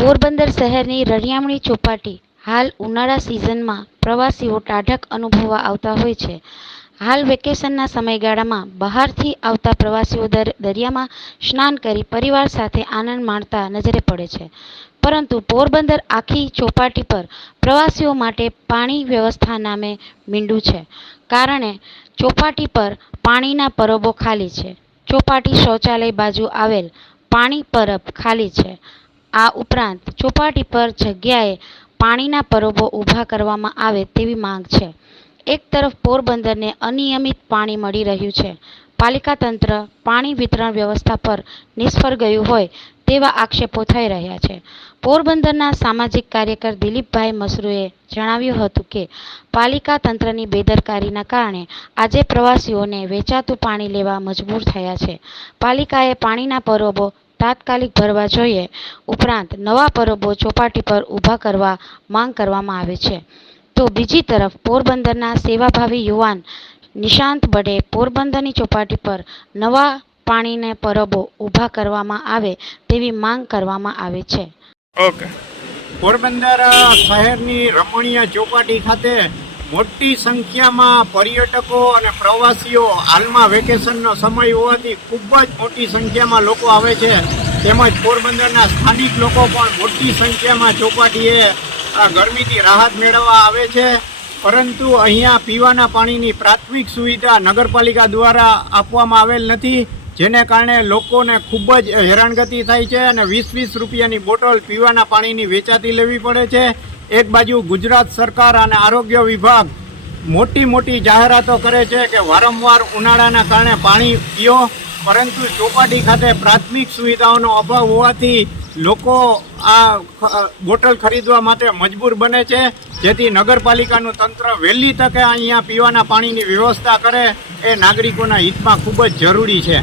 શહેરની રળિયામણી ચોપાટી હાલ ઉનાળા સિઝનમાં પ્રવાસીઓ ટાઢક અનુભવવા આવતા હોય છે. હાલ વેકેશનના સમયગાળામાં બહારથી આવતા પ્રવાસીઓ દર દરિયામાં સ્નાન કરી પરિવાર સાથે આનંદ માણતા નજરે પડે છે. પરંતુ પોરબંદર આખી ચોપાટી પર પ્રવાસીઓ માટે પાણી વ્યવસ્થા નામે મીંડું છે. કારણે ચોપાટી પર પાણીના પરબો ખાલી છે. ચોપાટી શૌચાલય બાજુ આવેલ પાણી પરબ ખાલી છે. આ ઉપરાંત ચોપાટી પર જગ્યાએ પાણીના પરબો ઊભા કરવામાં આવે તેવી માંગ છે. એક તરફ પોરબંદરને અનિયમિત પાણી મળી રહ્યું છે. પાલિકા તંત્ર પાણી વિતરણ વ્યવસ્થા પર નિષ્ફળ ગયું હોય તેવા આક્ષેપો થઈ રહ્યા છે. પોરબંદરના સામાજિક કાર્યકર દિલીપભાઈ મસરૂએ જણાવ્યું હતું કે, પાલિકા તંત્રની બેદરકારીના કારણે આજે પ્રવાસીઓને વેચાતું પાણી લેવા મજબૂર થયા છે. પાલિકાએ પાણીના પરબો તાત્કાલિક ભરવા જોઈએ. ઉપરાંત નવા પરબો ચોપાટી પર ઊભા કરવા માંગ કરવામાં આવે છે. તો બીજી તરફ પોરબંદરના સેવાભાવી યુવાન નિશાંત બડે પોરબંદરની ચોપાટી પર નવા પાણીને પરબો ઊભા કરવામાં આવે તેવી માંગ કરવામાં આવે છે. ઓકે. પોરબંદર શહેરની રમણીય ચોપાટી ખાતે મોટી સંખ્યામાં પર્યટકો અને પ્રવાસીઓ હાલમાં વેકેશનનો સમય હોવાથી ખૂબ જ મોટી સંખ્યામાં લોકો આવે છે. તેમજ પોરબંદરના સ્થાનિક લોકો પણ મોટી સંખ્યામાં ચોપાટીએ ગરમીથી રાહત મેળવવા આવે છે. પરંતુ અહીંયા પીવાના પાણીની પ્રાથમિક સુવિધા નગરપાલિકા દ્વારા આપવામાં આવેલ નથી, જેને કારણે લોકોને ખૂબ જ હેરાનગતિ થાય છે અને વીસ વીસ રૂપિયાની બોટલ પીવાના પાણીની વેચાતી લેવી પડે છે. એક બાજુ ગુજરાત સરકાર અને આરોગ્ય વિભાગ મોટી મોટી જાહેરાતો કરે છે કે વારંવાર ઉનાળાના કારણે પાણી પીઓ, પરંતુ ચોપાટી ખાતે પ્રાથમિક સુવિધાઓનો અભાવ હોવાથી લોકો આ બોટલ ખરીદવા માટે મજબૂર બને છે. જેથી નગરપાલિકાનું તંત્ર વહેલી તકે અહીંયા પીવાના પાણીની વ્યવસ્થા કરે એ નાગરિકોના હિતમાં ખૂબ જ જરૂરી છે.